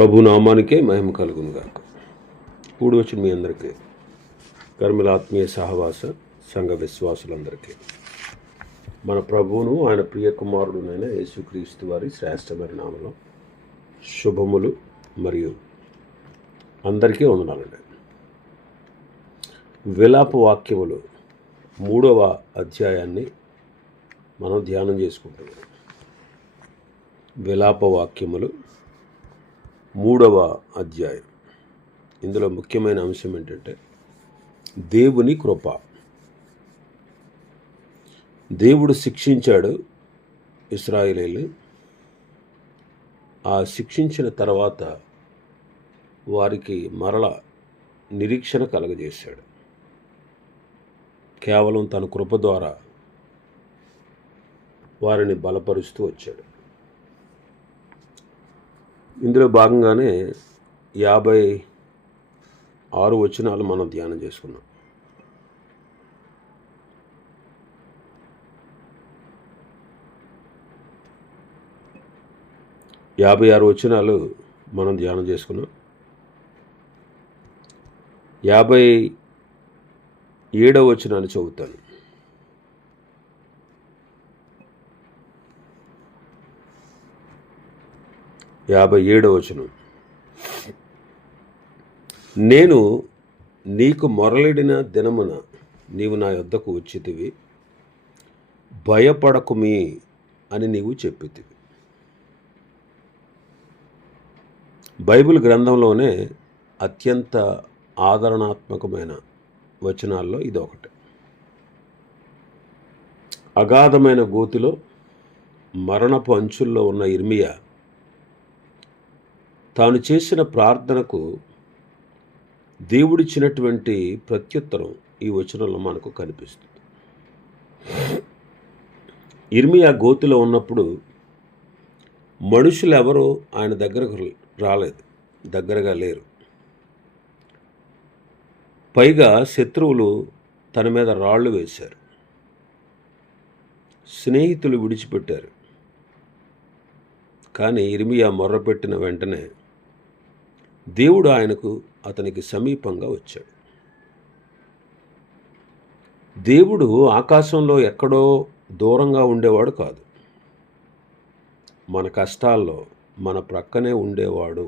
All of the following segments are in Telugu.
ప్రభు నామానికే మహిమ కలుగును గాక. కూడి వచ్చిన మీ అందరికీ, కర్మిల ఆత్మీయ సహవాస సంఘ విశ్వాసులందరికీ మన ప్రభువును ఆయన ప్రియ కుమారుడునైన యేసుక్రీస్తు వారి శ్రేష్టమైన నామలో శుభములు మరియు అందరికీ వందనాలండి. విలాప వాక్యములు 3వ అధ్యాయాన్ని మనం ధ్యానం చేసుకుంటున్నాం. విలాప వాక్యములు 3వ అధ్యాయం. ఇందులో ముఖ్యమైన అంశం ఏంటంటే దేవుని కృప. దేవుడు శిక్షించాడు ఇశ్రాయేలీయుల్ని. ఆ శిక్షించిన తర్వాత వారికి మరల నిరీక్షణ కలగజేశాడు. కేవలం తన కృప ద్వారా వారిని బలపరుస్తూ వచ్చాడు. ఇందులో భాగంగానే 56 వచనాలు మనం ధ్యానం చేసుకున్నాం. యాభై 56 వచనాలు మనం ధ్యానం చేసుకున్నాం. 57వ వచనాన్ని చదువుతాను. వచనం. నేను నీకు మొరలిడిన దినమున నీవు నా యొద్దకు వచ్చితివి, భయపడకుమి అని నీవు చెప్పితివి. బైబిల్ గ్రంథంలోనే అత్యంత ఆదరణాత్మకమైన వచనాల్లో ఇదొకటి. అగాధమైన గోతిలో మరణపు అంచుల్లో ఉన్న ఇర్మియా తాను చేసిన ప్రార్థనకు దేవుడిచ్చినటువంటి ప్రత్యుత్తరం ఈ వచనంలో మనకు కనిపిస్తుంది. ఇర్మియా గోతిలో ఉన్నప్పుడు మనుషులు ఎవరూ ఆయన దగ్గరకు రాలేదు, దగ్గరగా లేరు. పైగా శత్రువులు తన మీద రాళ్ళు వేశారు, స్నేహితులు విడిచిపెట్టారు. కానీ ఇర్మియా మొర్రపెట్టిన వెంటనే దేవుడు అతనికి సమీపంగా వచ్చాడు. దేవుడు ఆకాశంలో ఎక్కడో దూరంగా ఉండేవాడు కాదు, మన కష్టాల్లో మన ప్రక్కనే ఉండేవాడు.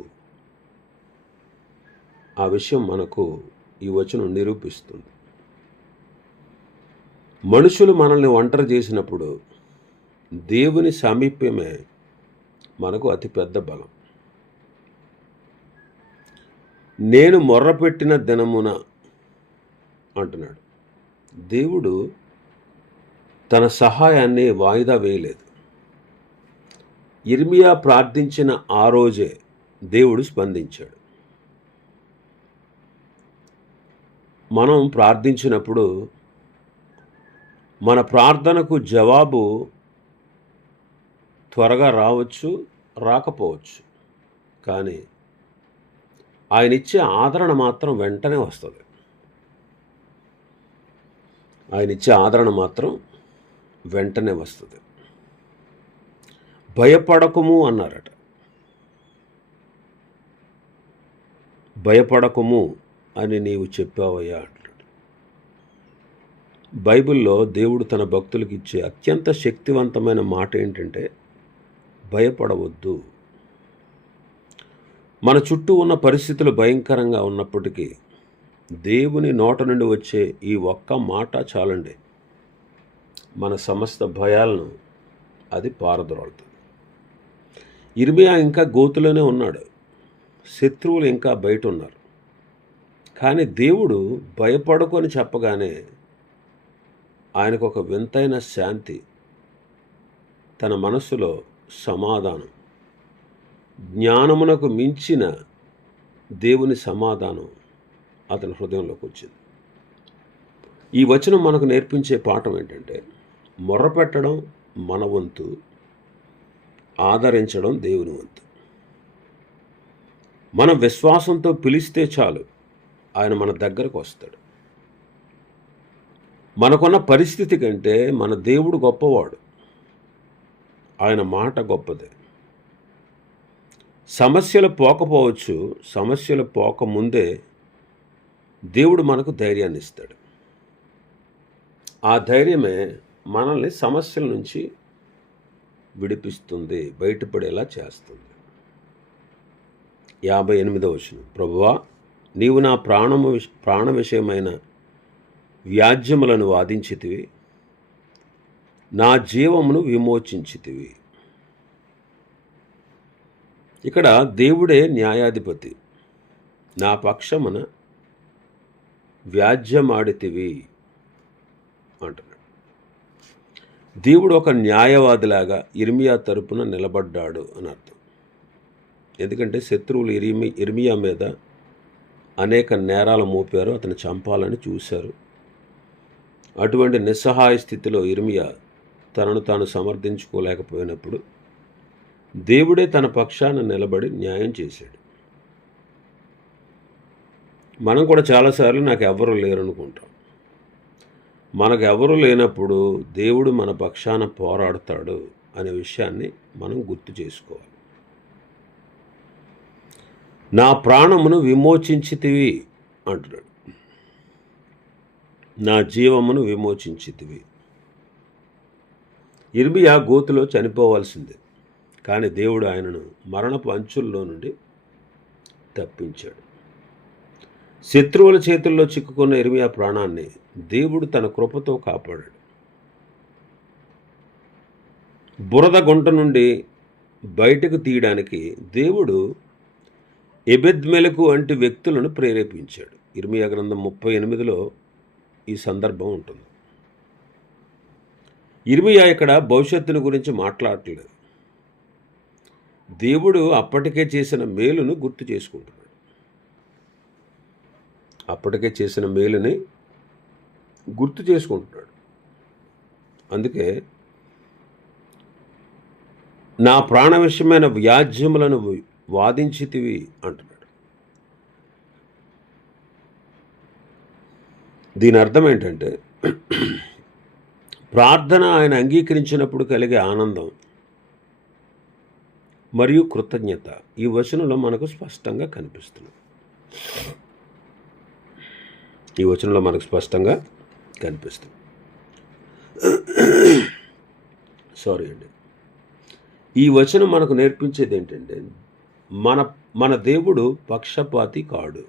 ఆ విషయం మనకు ఈ వచనం నిరూపిస్తుంది. మనుషులు మనల్ని ఒంటరి చేసినప్పుడు దేవుని సామీప్యమే మనకు అతిపెద్ద బలం. నేను మొర్రపెట్టిన దినమున అంటున్నాడు. దేవుడు తన సహాయాన్ని వాయిదా వేయలేదు. ఇర్మియా ప్రార్థించిన ఆ రోజే దేవుడు స్పందించాడు. మనం ప్రార్థించినప్పుడు మన ప్రార్థనకు జవాబు త్వరగా రావచ్చు, రాకపోవచ్చు. కానీ ఆయన ఇచ్చే ఆదరణ మాత్రం వెంటనే వస్తుంది. ఆయన ఇచ్చే ఆదరణ మాత్రం వెంటనే వస్తుంది. భయపడకుము అన్నారట. భయపడకుము అని నీవు చెప్పావయ్యా అంటాడు. బైబిల్లో దేవుడు తన భక్తులకు ఇచ్చే అత్యంత శక్తివంతమైన మాట ఏంటంటే భయపడవద్దు. మన చుట్టూ ఉన్న పరిస్థితులు భయంకరంగా ఉన్నప్పటికీ దేవుని నోట నుండి వచ్చే ఈ ఒక్క మాట చాలండి, మన సమస్త భయాలను అది పారద్రోలుతుంది. ఇర్మియా ఇంకా గోతులోనే ఉన్నాడు, శత్రువులు ఇంకా బయట ఉన్నారు. కానీ దేవుడు భయపడకు అని చెప్పగానే ఆయనకు ఒక వింతైన శాంతి, తన మనస్సులో సమాధానం, జ్ఞానమునకు మించిన దేవుని సమాధానం అతని హృదయంలోకి వచ్చింది. ఈ వచనం మనకు నేర్పించే పాఠం ఏంటంటే మొర్రపెట్టడం మన వంతు, ఆదరించడం దేవుని వంతు. మనం విశ్వాసంతో పిలిస్తే చాలు, ఆయన మన దగ్గరకు వస్తాడు. మనకున్న పరిస్థితి కంటే మన దేవుడు గొప్పవాడు, ఆయన మాట గొప్పదే. సమస్యలు పోకపోవచ్చు, సమస్యలు పోకముందే దేవుడు మనకు ధైర్యాన్ని ఇస్తాడు. ఆ ధైర్యమే మనల్ని సమస్యల నుంచి విడిపిస్తుంది, బయటపడేలా చేస్తుంది. 58వ వచనం, ప్రభువా నీవు నా ప్రాణ విషయమైన వ్యాజ్యములను వాదించితివి, నా జీవమును విమోచించితివి. ఇక్కడ దేవుడే న్యాయాధిపతి. నా పక్షమున వ్యాజ్యమాడితివి అంటున్నాడు. దేవుడు ఒక న్యాయవాదిలాగా ఇర్మియా తరపున నిలబడ్డాడు అని అర్థం. ఎందుకంటే శత్రువులు ఇర్మియా మీద అనేక నేరాలు మోపారు, అతను చంపాలని చూశారు. అటువంటి నిస్సహాయ స్థితిలో ఇర్మియా తనను తాను సమర్థించుకోలేకపోయినప్పుడు దేవుడే తన పక్షాన నిలబడి న్యాయం చేశాడు. మనం కూడా చాలాసార్లు నాకు ఎవరు లేరనుకుంటాం. మనకు ఎవరు లేనప్పుడు దేవుడు మన పక్షాన పోరాడతాడు అనే విషయాన్ని మనం గుర్తు చేసుకోవాలి. నా ప్రాణమును విమోచించితివి అంటున్నాడు. నా జీవమును విమోచించితివి. ఇర్మియా గోతులో చనిపోవాల్సిందే, కానీ దేవుడు ఆయనను మరణపు అంచుల్లో నుండి తప్పించాడు. శత్రువుల చేతుల్లో చిక్కుకున్న ఇర్మియా ప్రాణాన్ని దేవుడు తన కృపతో కాపాడాడు. బురద గుంట నుండి బయటకు తీయడానికి దేవుడు ఎబెద్మెలకు వంటి వ్యక్తులను ప్రేరేపించాడు. ఇర్మియా గ్రంథం 38లో ఈ సందర్భం ఉంటుంది. ఇర్మియా ఇక్కడ భవిష్యత్తును గురించి మాట్లాడట్లేదు. దేవుడు అప్పటికే చేసిన మేలును గుర్తు చేసుకుంటున్నాడు. అప్పటికే చేసిన మేలుని గుర్తు చేసుకుంటున్నాడు. అందుకే నా ప్రాణ విషయమైన వ్యాజ్యములను వాదించితివి అంటున్నాడు. దీని అర్థం ఏంటంటే, ప్రార్థన ఆయన అంగీకరించినప్పుడు కలిగే ఆనందం మరియు కృతజ్ఞత ఈ వచనంలో మనకు స్పష్టంగా కనిపిస్తుంది. ఈ వచనంలో మనకు స్పష్టంగా కనిపిస్తుంది. సారీ అండి. ఈ వచనం మనకు నేర్పించేది ఏంటంటే, మన దేవుడు పక్షపాతి కాడు.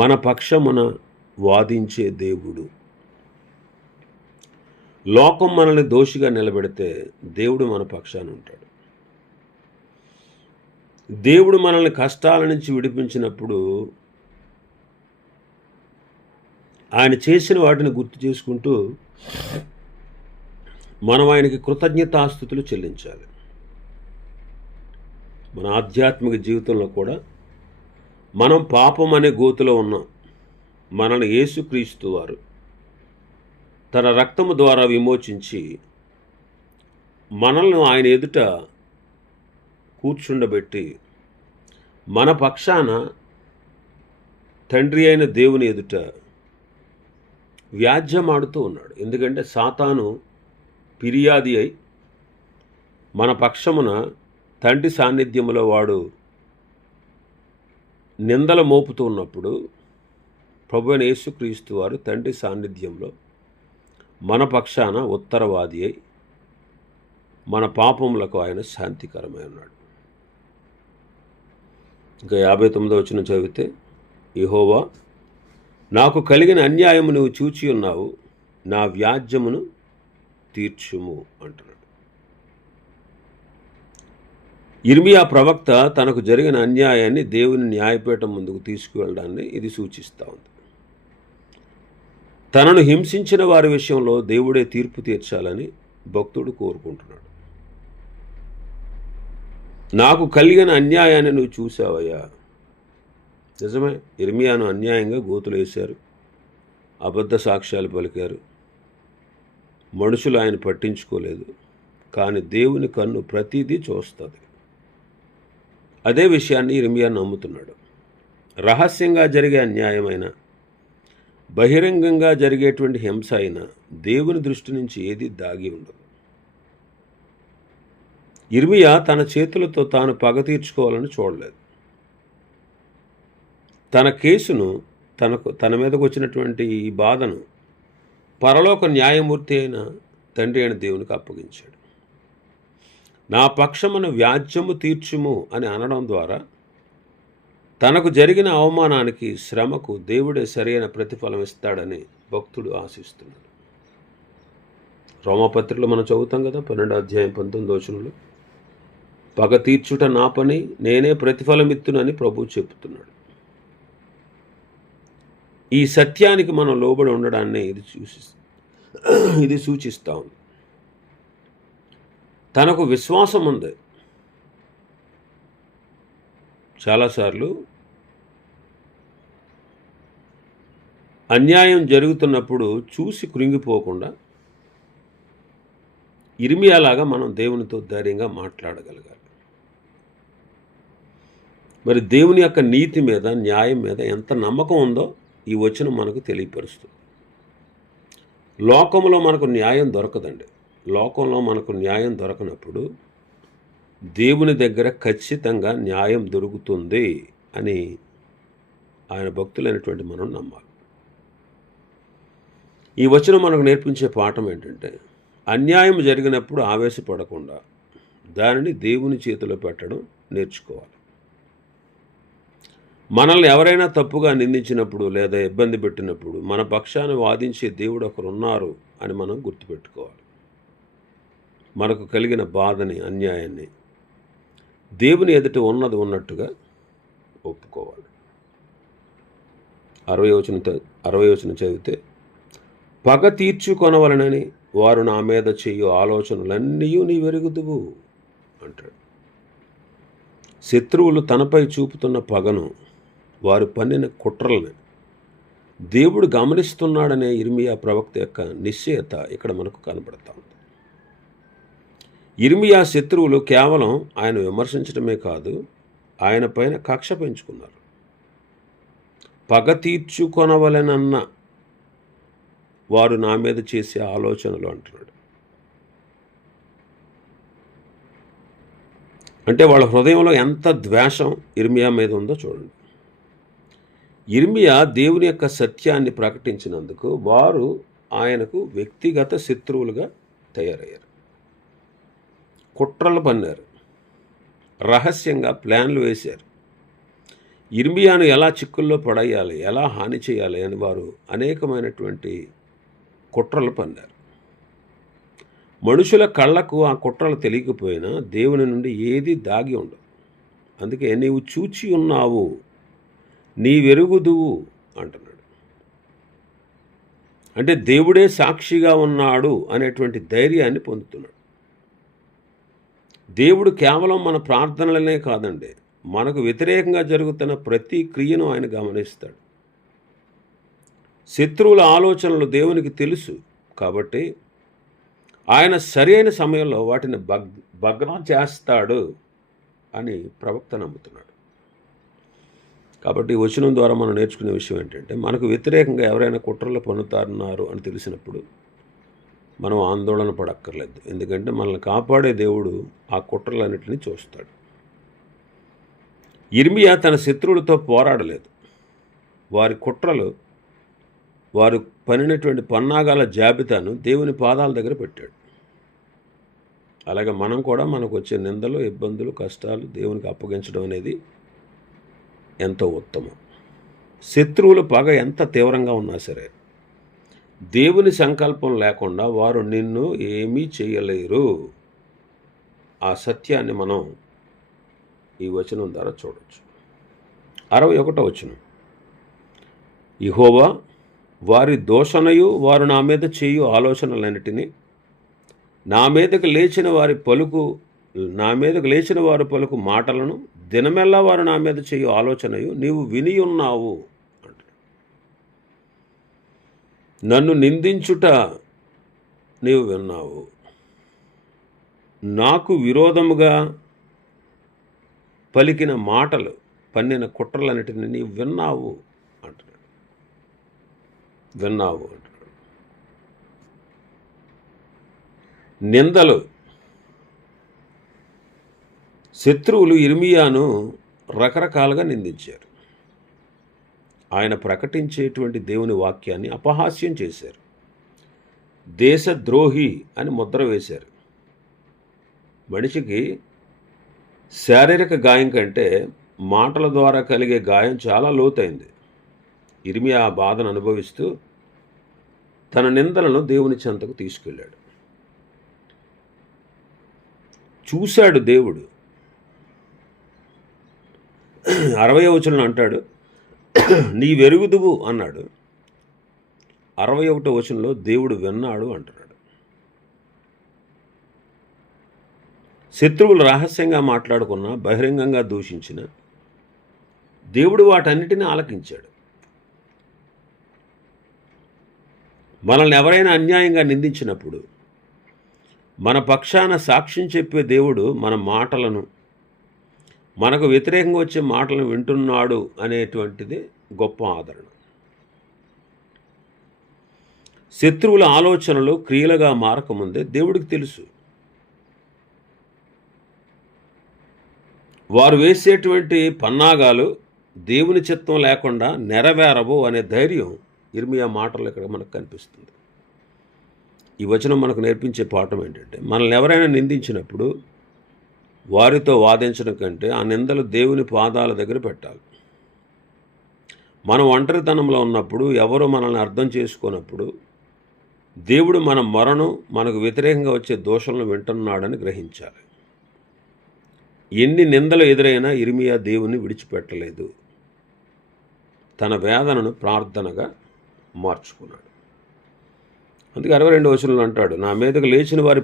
మన పక్షమున వాదించే దేవుడు. లోకం మనల్ని దోషిగా నిలబెడితే దేవుడు మన పక్షాన ఉంటాడు. దేవుడు మనల్ని కష్టాల నుంచి విడిపించినప్పుడు ఆయన చేసిన వాటిని గుర్తు చేసుకుంటూ మనం ఆయనకి కృతజ్ఞతాస్తుతులు చెల్లించాలి. మన ఆధ్యాత్మిక జీవితంలో కూడా మనం పాపం అనే గోతులో ఉన్నాం. మనల్ని యేసుక్రీస్తు వారు తన రక్తము ద్వారా విమోచించి మనల్ని ఆయన ఎదుట కూర్చుండబెట్టి మన పక్షాన తండ్రి అయిన దేవుని ఎదుట వ్యాజ్యమాడుతూ ఉన్నాడు. ఎందుకంటే సాతాను ఫిర్యాది అయి మన పక్షమున తండ్రి సాన్నిధ్యములో వాడు నిందల మోపుతూ ఉన్నప్పుడు ప్రభువైన యేసుక్రీస్తు వారు తండ్రి సాన్నిధ్యంలో మన పక్షాన ఉత్తరవాది అయి మన పాపములకు ఆయన శాంతికరమై ఉన్నాడు. ఇంకా 59వ వచనం చదివితే, యెహోవా నాకు కలిగిన అన్యాయము నువ్వు చూచి ఉన్నావు, నా వ్యాజ్యమును తీర్చుము అంటున్నాడు. ఇర్మియా ప్రవక్త తనకు జరిగిన అన్యాయాన్ని దేవుని న్యాయపీఠం ముందుకు తీసుకువెళ్ళడాన్ని ఇది సూచిస్తూ ఉంది. తనను హింసించిన వారి విషయంలో దేవుడే తీర్పు తీర్చాలని భక్తుడు కోరుకుంటున్నాడు. నాకు కలిగిన అన్యాయాన్ని నువ్వు చూసావయ్యా. నిజమే, ఇర్మియాను అన్యాయంగా గోతులు వేశారు, అబద్ధ సాక్ష్యాలు పలికారు, మనుషులు ఆయన పట్టించుకోలేదు. కానీ దేవుని కన్ను ప్రతిదీ చూస్తుంది. అదే విషయాన్ని ఇర్మియా నమ్ముతున్నాడు. రహస్యంగా జరిగే అన్యాయమైన, బహిరంగంగా జరిగేటువంటి హింస అయినా దేవుని దృష్టి నుంచి ఏది దాగి ఉండదు. యిర్మీయా తన చేతులతో తాను పగ తీర్చుకోవాలని చూడలేదు. తన కేసును, తన మీదకు వచ్చినటువంటి ఈ బాధను పరలోక న్యాయమూర్తి అయిన తండ్రి అయిన దేవునికి అప్పగించాడు. నా పక్షమున వ్యాజ్యము తీర్చుము అని అనడం ద్వారా తనకు జరిగిన అవమానానికి, శ్రమకు దేవుడే సరైన ప్రతిఫలం ఇస్తాడని భక్తుడు ఆశిస్తున్నాడు. రోమాపత్రికలో మనం చదువుతాం కదా, 12వ అధ్యాయం 19వ వచనంలో, పగ తీర్చుట నా పని, నేనే ప్రతిఫలమిత్తునని ప్రభువు చెబుతున్నాడు. ఈ సత్యానికి మనం లోబడి ఉండడాన్ని ఇది సూచిస్తూ ఉంది. తనకు విశ్వాసం ఉంది. చాలాసార్లు అన్యాయం జరుగుతున్నప్పుడు చూసి కృంగిపోకుండా యిర్మీయాలాగా మనం దేవునితో ధైర్యంగా మాట్లాడగలగాలి. మరి దేవుని యొక్క నీతి మీద, న్యాయం మీద ఎంత నమ్మకం ఉందో ఈ వచనం మనకు తెలియపరుస్తుంది. లోకంలో మనకు న్యాయం దొరకదండి. లోకంలో మనకు న్యాయం దొరకనప్పుడు దేవుని దగ్గర ఖచ్చితంగా న్యాయం దొరుకుతుంది అని ఆయన భక్తులైనటువంటి మనం నమ్మాలి. ఈ వచనం మనకు నేర్పించే పాఠం ఏంటంటే, అన్యాయం జరిగినప్పుడు ఆవేశపడకుండా దానిని దేవుని చేతిలో పెట్టడం నేర్చుకోవాలి. మనల్ని ఎవరైనా తప్పుగా నిందించినప్పుడు లేదా ఇబ్బంది పెట్టినప్పుడు మన పక్షాన్ని వాదించే దేవుడు ఒకరు ఉన్నారు అని మనం గుర్తుపెట్టుకోవాలి. మనకు కలిగిన బాధని, అన్యాయాన్ని దేవుని ఎదుట ఉన్నది ఉన్నట్టుగా ఒప్పుకోవాలి. 60వ వచనం చదివితే, పగ తీర్చుకొనవలనని వారు నా మీద చేయు ఆలోచనలన్నీ నీవెరుగుదువు అంటాడు. శత్రువులు తనపై చూపుతున్న పగను, వారు పన్నిన కుట్రల్ని దేవుడు గమనిస్తున్నాడనే యిర్మీయా ప్రవక్త యొక్క నిశ్చయత ఇక్కడ మనకు కనబడతా ఉంది. యిర్మీయా శత్రువులు కేవలం ఆయన విమర్శించడమే కాదు, ఆయన పైన కక్ష పెంచుకున్నారు. పగ తీర్చుకొనవలెనన్న వారు నా మీద చేసే ఆలోచనలు అంటున్నాడు. అంటే వాళ్ళ హృదయంలో ఎంత ద్వేషం యిర్మీయా మీద ఉందో చూడండి. యిర్మీయా దేవుని యొక్క సత్యాన్ని ప్రకటించినందుకు వారు ఆయనకు వ్యక్తిగత శత్రువులుగా తయారయ్యారు. కుట్రలు పన్నారు, రహస్యంగా ప్లాన్లు వేశారు. యిర్మీయాను ఎలా చిక్కుల్లో పడేయాలి, ఎలా హాని చేయాలి అని వారు అనేకమైనటువంటి కుట్రలు పన్నారు. మనుషుల కళ్ళకు ఆ కుట్రలు తెలియకపోయినా దేవుని నుండి ఏది దాగి ఉండదు. అందుకే నీవు చూచి ఉన్నావు, నీవెరుగుదువు అంటున్నాడు. అంటే దేవుడే సాక్షిగా ఉన్నాడు అనేటువంటి ధైర్యాన్ని పొందుతున్నాడు. దేవుడు కేవలం మన ప్రార్థనలనే కాదండి, మనకు వ్యతిరేకంగా జరుగుతున్న ప్రతి క్రియను ఆయన గమనిస్తాడు. శత్రువుల ఆలోచనలు దేవునికి తెలుసు కాబట్టి ఆయన సరైన సమయంలో వాటిని భగ్నం చేస్తాడు అని ప్రవక్త నమ్ముతున్నాడు. కాబట్టి ఈ వచనం ద్వారా మనం నేర్చుకునే విషయం ఏంటంటే, మనకు వ్యతిరేకంగా ఎవరైనా కుట్రలు పన్నుతారన్నారు అని తెలిసినప్పుడు మనం ఆందోళన పడక్కర్లేదు. ఎందుకంటే మనల్ని కాపాడే దేవుడు ఆ కుట్రలన్నింటినీ చూస్తాడు. యిర్మీయా తన శత్రువులతో పోరాడలేదు. వారి కుట్రలు, వారు పన్నినటువంటి పన్నాగాల జాబితాను దేవుని పాదాల దగ్గర పెట్టాడు. అలాగే మనం కూడా మనకు వచ్చే నిందలు, ఇబ్బందులు, కష్టాలు దేవునికి అప్పగించడం అనేది ఎంతో ఉత్తమం. శత్రువుల పగ ఎంత తీవ్రంగా ఉన్నా సరే దేవుని సంకల్పం లేకుండా వారు నిన్ను ఏమీ చేయలేరు. ఆ సత్యాన్ని మనం ఈ వచనం ద్వారా చూడవచ్చు. 61వ వచనం, యెహోవా వారి దోషణయు వారు నా మీద చేయు ఆలోచనలన్నిటినీ, నా మీదకు లేచిన వారు పలుకు మాటలను, దినమెల్లా వారు నా మీద చేయు ఆలోచనయు నీవు విని ఉన్నావు అంట. నన్ను నిందించుట నీవు విన్నావు, నాకు విరోధముగా పలికిన మాటలు, పన్నిన కుట్రలన్నిటిని నీవు విన్నావు అంటున్నాడు. విన్నావు అంటున్నాడు. నిందలు, శత్రువులు ఇర్మియాను రకరకాలుగా నిందించారు. ఆయన ప్రకటించేటువంటి దేవుని వాక్యాన్ని అపహాస్యం చేశారు. దేశద్రోహి అని ముద్ర వేశారు. మనిషికి శారీరక గాయం కంటే మాటల ద్వారా కలిగే గాయం చాలా లోతైంది. ఇర్మియా ఆ బాధను అనుభవిస్తూ తన నిందలను దేవుని చెంతకు తీసుకెళ్ళాడు. చూశాడు దేవుడు. 60వ వచనంలో అంటాడు, నీ వెరుగుదువు అన్నాడు. 61వ వచనంలో దేవుడు విన్నాడు అంటున్నాడు. శత్రువులు రహస్యంగా మాట్లాడుకున్న, బహిరంగంగా దూషించిన దేవుడు వాటన్నిటిని ఆలకించాడు. మనల్ని ఎవరైనా అన్యాయంగా నిందించినప్పుడు మన పక్షాన సాక్ష్యం చెప్పే దేవుడు మన మాటలను, మనకు వ్యతిరేకంగా వచ్చే మాటలను వింటున్నాడు అనేటువంటిది గొప్ప ఆదరణ. శత్రువుల ఆలోచనలు క్రియలుగా మారకముందే దేవుడికి తెలుసు. వారు వేసేటువంటి పన్నాగాలు దేవుని చిత్తం లేకుండా నెరవేరవు అనే ధైర్యం ఇర్మియా మాటలు ఇక్కడ మనకు కనిపిస్తుంది. ఈ వచనం మనకు నేర్పించే పాఠం ఏంటంటే, మనల్ని ఎవరైనా నిందించినప్పుడు వారితో వాదించడం కంటే ఆ నిందలు దేవుని పాదాల దగ్గర పెట్టాలి. మనం ఒంటరితనంలో ఉన్నప్పుడు, ఎవరు మనల్ని అర్థం చేసుకున్నప్పుడు దేవుడు మన మొరను, మనకు వ్యతిరేకంగా వచ్చే దోషలను వింటున్నాడని గ్రహించాలి. ఎన్ని నిందలు ఎదురైనా ఇర్మియా దేవుని విడిచిపెట్టలేదు. తన వేదనను ప్రార్థనగా మార్చుకున్నాడు. అందుకే 62వ వచనంలో అంటాడు, నా మీదకు లేచిన వారు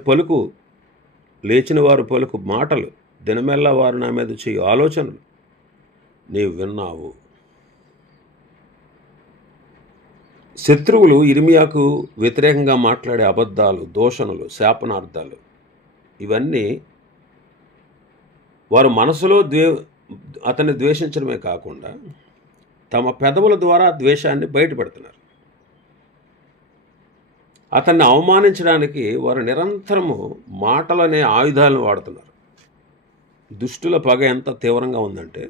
పలుకు మాటలు, దినమెల్లా వారు నా మీద చేయు ఆలోచనలు నీవు విన్నావు. శత్రువులు ఇర్మియాకు వ్యతిరేకంగా మాట్లాడే అబద్ధాలు, దూషణలు, శాపనార్థాలు ఇవన్నీ వారు మనసులో అతన్ని ద్వేషించడమే కాకుండా తమ పెదవుల ద్వారా ద్వేషాన్ని బయటపెడుతున్నారు. అతన్ని అవమానించడానికి వారు నిరంతరము మాటలనే ఆయుధాలను వాడుతున్నారు. దుష్టుల పగ ఎంత తీవ్రంగా ఉందంటే,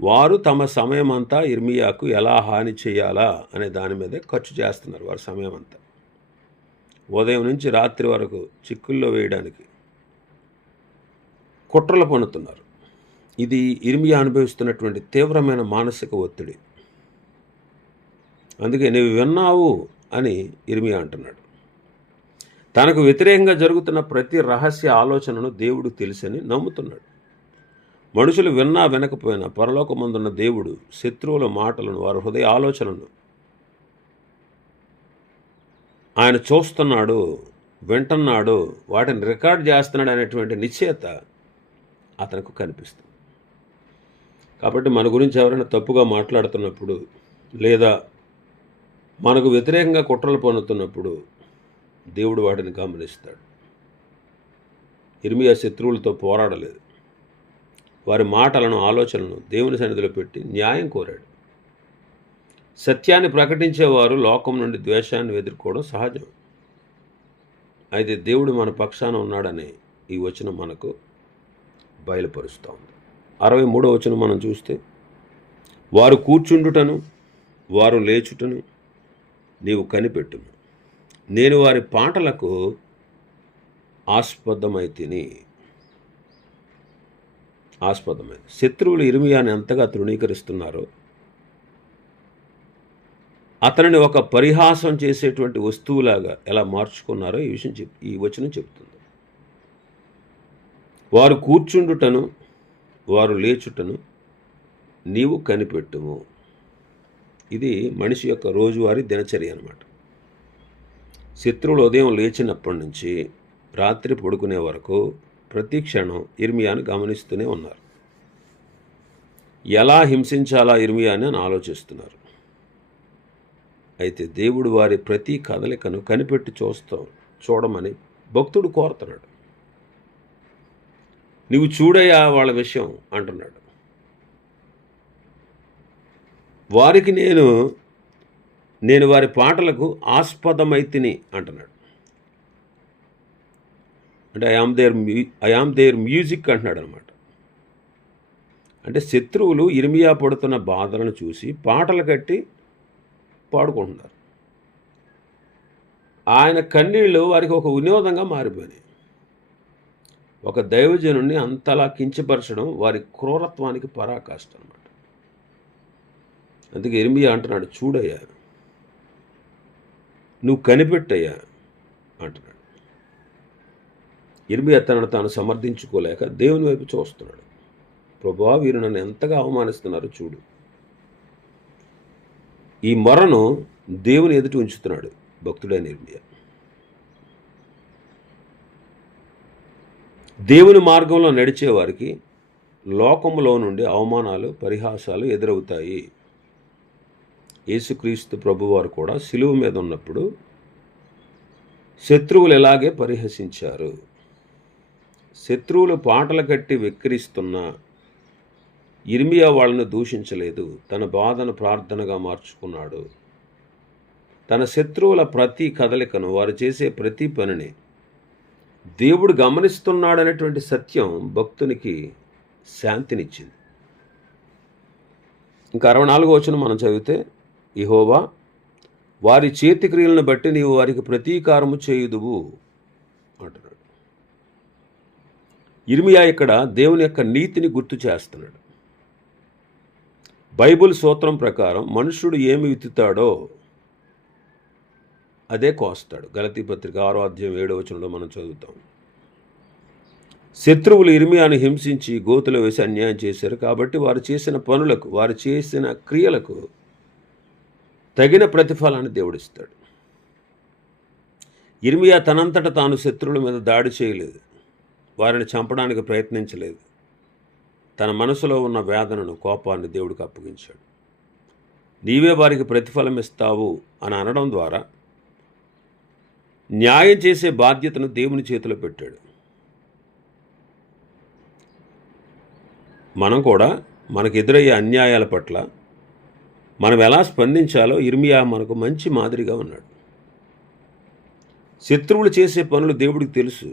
వారు తమ సమయం అంతా ఇర్మియాకు ఎలా హాని చేయాలా అనే దాని మీదే ఖర్చు చేస్తున్నారు. వారి సమయం అంతా ఉదయం నుంచి రాత్రి వరకు చిక్కుల్లో వేయడానికి కుట్రలు పన్నుతున్నారు. ఇది ఇర్మియా అనుభవిస్తున్నటువంటి తీవ్రమైన మానసిక ఒత్తిడి. అందుకే నీవు విన్నావు అని ఇర్మియా అంటున్నాడు. తనకు వ్యతిరేకంగా జరుగుతున్న ప్రతి రహస్య ఆలోచనను దేవుడు తెలుసని నమ్ముతున్నాడు. మనుషులు విన్నా వినకపోయినా పరలోకమందున్న దేవుడు శత్రువుల మాటలను, వారి హృదయ ఆలోచనలను ఆయన చూస్తున్నాడు, వింటున్నాడు, వాటిని రికార్డ్ చేస్తున్నాడు అనేటువంటి నిశ్చయత అతనికి కనిపిస్తుంది. కాబట్టి మన గురించి ఎవరైనా తప్పుగా మాట్లాడుతున్నప్పుడు, లేదా మనకు వ్యతిరేకంగా కుట్రలు పన్నుతున్నప్పుడు దేవుడు వాటిని గమనిస్తాడు. ఇర్మియా శత్రువులతో పోరాడలేదు. వారి మాటలను, ఆలోచనలను దేవుని సన్నిధిలో పెట్టి న్యాయం కోరాడు. సత్యాన్ని ప్రకటించేవారు లోకం నుండి ద్వేషాన్ని ఎదుర్కోవడం సహజం. అయితే దేవుడు మన పక్షాన ఉన్నాడని ఈ వచనం మనకు బయలుపరుస్తూ ఉంది. 63వ వచనం మనం చూస్తే, వారు కూర్చుండుటను, వారు లేచుటను నీవు కనిపెట్టుము, నేను వారి పాటలకు ఆస్పదమైతిని. శత్రువులు ఇర్మియాని ఎంతగా తృణీకరిస్తున్నారో, అతనిని ఒక పరిహాసం చేసేటువంటి వస్తువులాగా ఎలా మార్చుకున్నారో ఈ విషయం ఈ వచనం చెప్తుంది. వారు కూర్చుండుటను, వారు లేచుటను నీవు కనిపెట్టుము. ఇది మనిషి యొక్క రోజువారీ దినచర్య అన్నమాట. శత్రువులు ఉదయం లేచినప్పటి నుంచి రాత్రి పడుకునే వరకు ప్రతి క్షణం ఇర్మియాను గమనిస్తూనే ఉన్నారు. ఎలా హింసించాలా ఇర్మియాని అని ఆలోచిస్తున్నారు. అయితే దేవుడు వారి ప్రతి కదలికను కనిపెట్టి చూడమని భక్తుడు కోరుతున్నాడు. నీవు చూడయా వాళ్ళ విషయం అంటున్నాడు. వారికి నేను వారి పాటలకు ఆస్పదమైతిని అంటున్నాడు. అంటే ఐ ఆమ్ దేర్ మ్యూజిక్ అంటున్నాడు అనమాట. అంటే శత్రువులు ఇర్మియా పడుతున్న బాధలను చూసి పాటలు కట్టి పాడుకుంటున్నారు. ఆయన కన్నీళ్ళు వారికి ఒక వినోదంగా మారిపోయినాయి. ఒక దైవజనుడిని అంతలా కించపరచడం వారి క్రూరత్వానికి పరాకాష్ట అన్నమాట. అందుకే ఇర్మియా అంటున్నాడు, చూడయ్యా, నువ్వు కనిపెట్టయ్యా అంటున్నాడు. ఇర్మియా తనను తాను సమర్థించుకోలేక దేవుని వైపు చూస్తున్నాడు. ప్రభువా, వీరు నన్ను ఎంతగా అవమానిస్తున్నారు చూడు. ఈ మొరను దేవుని ఎదుట ఉంచుతున్నాడు భక్తుడైన ఇర్మియా. దేవుని మార్గంలో నడిచేవారికి లోకములో నుండి అవమానాలు, పరిహాసాలు ఎదురవుతాయి. యేసుక్రీస్తు ప్రభువారు కూడా సిలువ మీద ఉన్నప్పుడు శత్రువులు ఎలాగే పరిహసించారు. శత్రువులు పాటలు కట్టి వెక్కిరిస్తున్న ఇర్మియా వాళ్ళను దూషించలేదు. తన బాధను ప్రార్థనగా మార్చుకున్నాడు. తన శత్రువుల ప్రతి కదలికను, వారు చేసే ప్రతి పనిని దేవుడు గమనిస్తున్నాడనేటువంటి సత్యం భక్తునికి శాంతినిచ్చింది. ఇంకా 64వ వచనం మనం చదివితే, యెహోవా, వారి చేతి క్రియలను బట్టి నీవు వారికి ప్రతీకారము చేయుదువు అంటున్నాడు. ఇర్మియా ఇక్కడ దేవుని యొక్క నీతిని గుర్తు చేస్తున్నాడు. బైబిల్ సూత్రం ప్రకారం మనుషుడు ఏమి విత్తుతాడో అదే కోస్తాడు. గలతీ పత్రిక 6వ అధ్యాయం 7వ వచనంలో మనం చదువుతాం. శత్రువులు ఇర్మియాను హింసించి గోతులో వేసి అన్యాయం చేశారు. కాబట్టి వారు చేసిన పనులకు, వారు చేసిన క్రియలకు తగిన ప్రతిఫలాన్ని దేవుడిస్తాడు. ఇర్మియా తనంతట తాను శత్రువుల మీద దాడి చేయలేదు, వారిని చంపడానికి ప్రయత్నించలేదు. తన మనసులో ఉన్న వేదనను, కోపాన్ని దేవుడికి అప్పగించాడు. నీవే వారికి ప్రతిఫలం ఇస్తావు అని అనడం ద్వారా న్యాయం చేసే బాధ్యతను దేవుని చేతిలో పెట్టాడు. మనం కూడా మనకు ఎదురయ్యే అన్యాయాల పట్ల మనం ఎలా స్పందించాలో ఇర్మియా మనకు మంచి మాదిరిగా ఉన్నాడు. శత్రువులు చేసే పనులు దేవుడికి తెలుసు.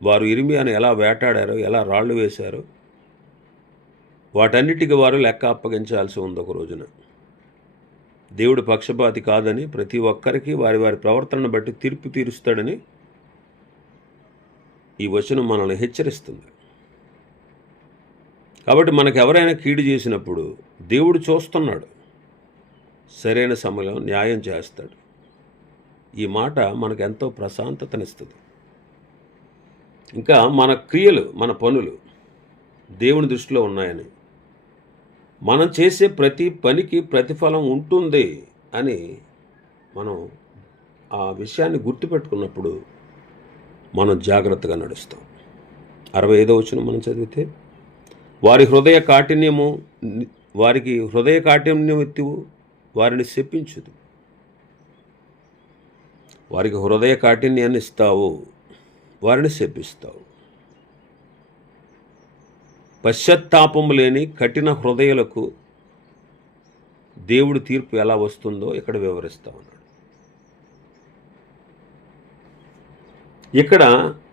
వారు ఇర్మియాను ఎలా వేటాడారో, ఎలా రాళ్ళు వేశారో, వాటన్నిటికీ వారు లెక్క అప్పగించాల్సి ఉంది ఒక రోజున. దేవుడు పక్షపాతి కాదని, ప్రతి ఒక్కరికి వారి వారి ప్రవర్తనను బట్టి తీర్పు తీరుస్తాడని ఈ వచనం మనల్ని హెచ్చరిస్తుంది. కాబట్టి మనకు ఎవరైనా కీడు చేసినప్పుడు దేవుడు చూస్తున్నాడు, సరైన సమయంలో న్యాయం చేస్తాడు. ఈ మాట మనకు ఎంతో ప్రశాంతతనిస్తుంది. ఇంకా మన క్రియలు, మన పనులు దేవుని దృష్టిలో ఉన్నాయని, మనం చేసే ప్రతి పనికి ప్రతిఫలం ఉంటుంది అని మనం ఆ విషయాన్ని గుర్తుపెట్టుకున్నప్పుడు మనం జాగ్రత్తగా నడుస్తాం. 65వ వచనం మనం చదివితే, వారికి హృదయ కాఠిన్యం ఎత్తువు, వారిని శపించుదు. వారికి హృదయ కాఠిన్యాన్ని ఇస్తావు, వారిని శపిస్తావు. పశ్చాత్తాపము లేని కఠిన హృదయాలకు దేవుడి తీర్పు ఎలా వస్తుందో ఇక్కడ వివరిస్తా ఉన్నాడు. ఇక్కడ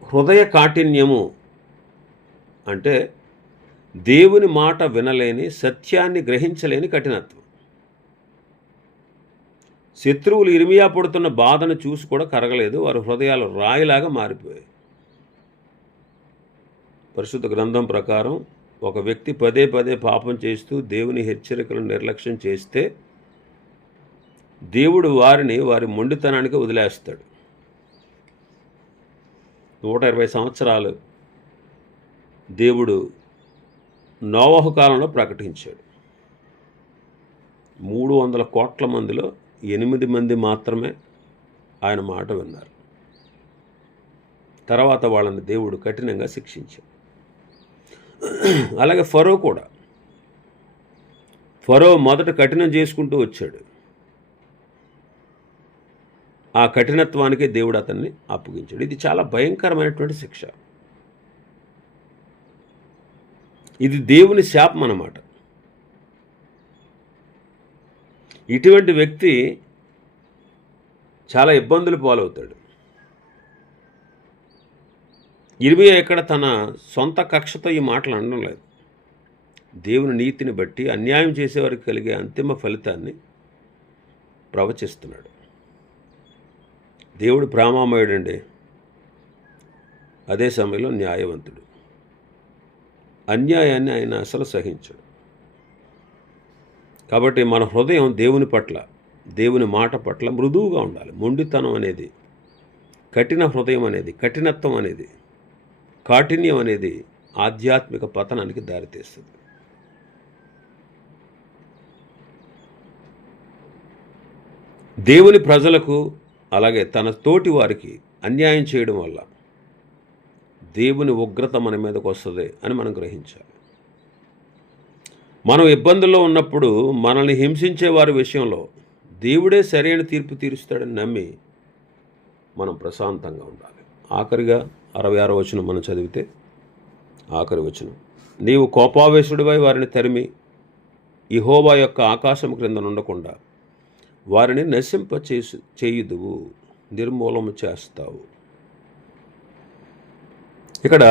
హృదయ కాఠిన్యము అంటే దేవుని మాట వినలేని, సత్యాన్ని గ్రహించలేని కఠినత్వం. శత్రువులు ఇర్మియా పడుతున్న బాధను చూసి కూడా కరగలేదు. వారి హృదయాలు రాయిలాగా మారిపోయాయి. పరిశుద్ధ గ్రంథం ప్రకారం ఒక వ్యక్తి పదే పదే పాపం చేస్తూ దేవుని హెచ్చరికలను నిర్లక్ష్యం చేస్తే దేవుడు వారిని వారి మొండితనానికి వదిలేస్తాడు. 120 సంవత్సరాలు దేవుడు నోవహు కాలంలో ప్రకటించాడు. 300 కోట్ల మందిలో 8 మంది మాత్రమే ఆయన మాట విన్నారు. తర్వాత వాళ్ళని దేవుడు కఠినంగా శిక్షించాడు. అలాగే ఫరో కూడా. ఫరో మొదట కఠినం చేసుకుంటూ వచ్చాడు. ఆ కఠినత్వానికి దేవుడు అతన్ని అప్పగించాడు. ఇది చాలా భయంకరమైనటువంటి శిక్ష. ఇది దేవుని శాపం అన్నమాట. ఇటువంటి వ్యక్తి చాలా ఇబ్బందులు పాలవుతాడు. ఇర్మియా ఇక్కడ తన సొంత కక్షతో ఈ మాటలు అనడం లేదు. దేవుని నీతిని బట్టి అన్యాయం చేసేవారికి కలిగే అంతిమ ఫలితాన్ని ప్రవచిస్తున్నాడు. దేవుడు ప్రేమామయుడండి, అదే సమయంలో న్యాయవంతుడు. అన్యాయాన్ని ఆయన అసలు సహించడు. కాబట్టి మన హృదయం దేవుని పట్ల, దేవుని మాట పట్ల మృదువుగా ఉండాలి. మొండితనం అనేది, కఠిన హృదయం అనేది, కఠినత్వం అనేది, కాఠిన్యం అనేది ఆధ్యాత్మిక పతనానికి దారితీస్తుంది. దేవుని ప్రజలకు అలాగే తన తోటి వారికి అన్యాయం చేయడం వల్ల దేవుని ఉగ్రత మన మీదకు వస్తుంది అని మనం గ్రహించాలి. మనం ఇబ్బందుల్లో ఉన్నప్పుడు మనల్ని హింసించే వారి విషయంలో దేవుడే సరైన తీర్పు తీరుస్తాడని నమ్మి మనం ప్రశాంతంగా ఉండాలి. ఆఖరిగా 66వ వచనం మనం చదివితే, ఆఖరి వచనం, నీవు కోపావేశుడివై వారిని తరిమి యెహోవా యొక్క ఆకాశం క్రింద ఉండకుండా వారిని చేయుదువు, నిర్మూలము చేస్తావు. ఇక్కడ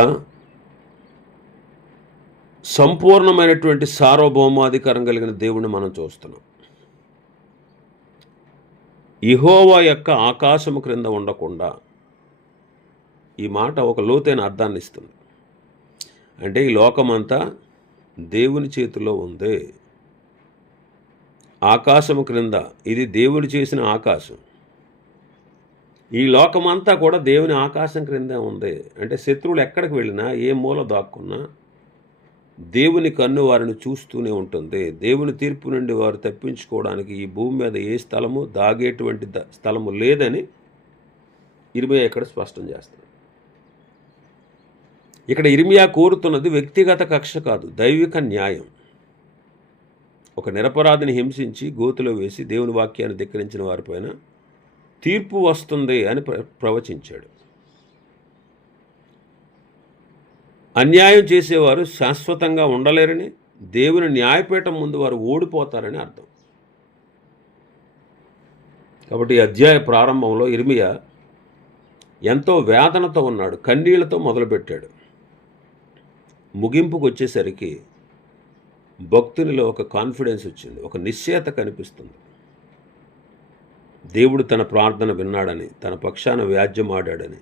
సంపూర్ణమైనటువంటి సార్వభౌమాధికారం కలిగిన దేవుణ్ణి మనం చూస్తున్నాం. యెహోవా యొక్క ఆకాశము క్రింద ఉండకుండా, ఈ మాట ఒక లోతైన అర్థాన్ని ఇస్తుంది. అంటే ఈ లోకమంతా దేవుని చేతిలో ఉంది. ఆకాశము క్రింద, ఇది దేవుడు చేసిన ఆకాశం. ఈ లోకమంతా కూడా దేవుని ఆకాశం క్రిందే ఉంది. అంటే శత్రువులు ఎక్కడికి వెళ్ళినా, ఏ మూల దాక్కున్నా దేవుని కన్ను వారిని చూస్తూనే ఉంటుంది. దేవుని తీర్పు నుండి వారు తప్పించుకోవడానికి ఈ భూమి మీద ఏ స్థలము దాగేటువంటి స్థలము లేదని ఇర్మియా ఇక్కడ స్పష్టం చేస్తాడు. ఇక్కడ ఇర్మియా కోరుతున్నది వ్యక్తిగత కక్ష కాదు, దైవిక న్యాయం. ఒక నిరపరాధిని హింసించి గోతులో వేసి దేవుని వాక్యాన్ని ధిక్కరించిన వారిపైన తీర్పు వస్తుంది అని ప్రవచించాడు. అన్యాయం చేసేవారు శాశ్వతంగా ఉండలేరని, దేవుని న్యాయపీఠం ముందు వారు ఓడిపోతారని అర్థం. కాబట్టి ఈ అధ్యాయ ప్రారంభంలో ఇర్మియా ఎంతో వేదనతో ఉన్నాడు, కన్నీళ్లతో మొదలుపెట్టాడు. ముగింపుకు వచ్చేసరికి భక్తునిలో ఒక కాన్ఫిడెన్స్ వచ్చింది, ఒక నిశ్చయత కనిపిస్తుంది. దేవుడు తన ప్రార్థన విన్నాడని, తన పక్షాన వ్యాజ్యం ఆడాడని,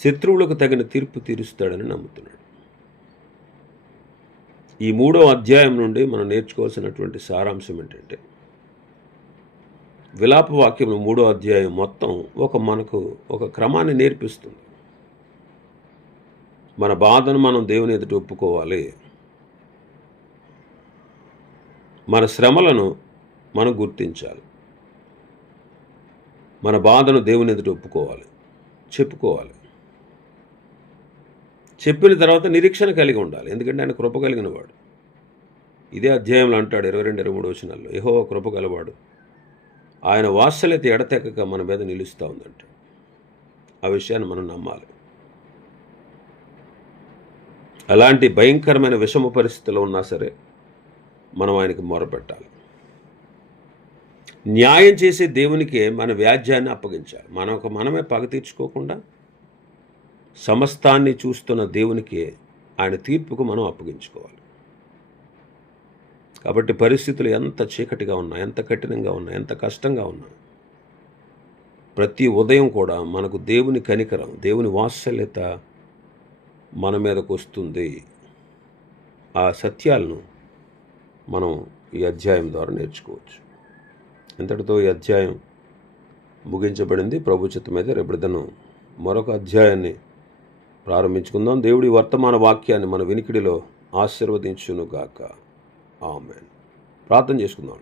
శత్రువులకు తగిన తీర్పు తీరుస్తాడని నమ్ముతున్నాడు. ఈ 3వ అధ్యాయం నుండి మనం నేర్చుకోవాల్సినటువంటి సారాంశం ఏంటంటే, విలాప వాక్యం 3వ అధ్యాయం మొత్తం మనకు ఒక క్రమాన్ని నేర్పిస్తుంది. మన బాధను మనం దేవుని ఎదుట ఒప్పుకోవాలి. మన శ్రమలను మనం గుర్తించాలి. మన బాధను దేవుని ఎదుట ఒప్పుకోవాలి, చెప్పుకోవాలి. చెప్పిన తర్వాత నిరీక్షణ కలిగి ఉండాలి, ఎందుకంటే ఆయన కృప కలిగిన వాడు. ఇదే అధ్యాయంలో అంటాడు 22-23 వచనాల్లో, యెహోవా కృప గలవాడు, ఆయన వాత్సల్యత ఎడతెగక మన మీద నిలుస్తూ ఉందంటాడు. ఆ విషయాన్ని మనం నమ్మాలి. అలాంటి భయంకరమైన విషమ పరిస్థితిలో ఉన్నా సరే మనం ఆయనకి మొరపెట్టాలి. న్యాయం చేసే దేవునికే మన వ్యాజ్యాన్ని అప్పగించాలి. మనమే పగ తీర్చుకోకుండా సమస్తాన్ని చూస్తున్న దేవునికే ఆయన తీర్పుకు మనం అప్పగించుకోవాలి. కాబట్టి పరిస్థితులు ఎంత చీకటిగా ఉన్నా, ఎంత కఠినంగా ఉన్నా, ఎంత కష్టంగా ఉన్నా, ప్రతి ఉదయం కూడా మనకు దేవుని కనికరం, దేవుని వాత్సల్యత మన మీదకు వస్తుంది. ఆ సత్యాలను మనం ఈ అధ్యాయం ద్వారా నేర్చుకోవచ్చు. ఇంతటితో ఈ అధ్యాయం ముగించబడింది. ప్రభు చిత్తం మీద రేపటిదను మరొక అధ్యాయాన్ని ప్రారంభించుకుందాం. దేవుడి వర్తమాన వాక్యాన్ని మన వినికిడిలో ఆశీర్వదించునుగాక. ఆమేన్. ప్రార్థన చేసుకుందాం.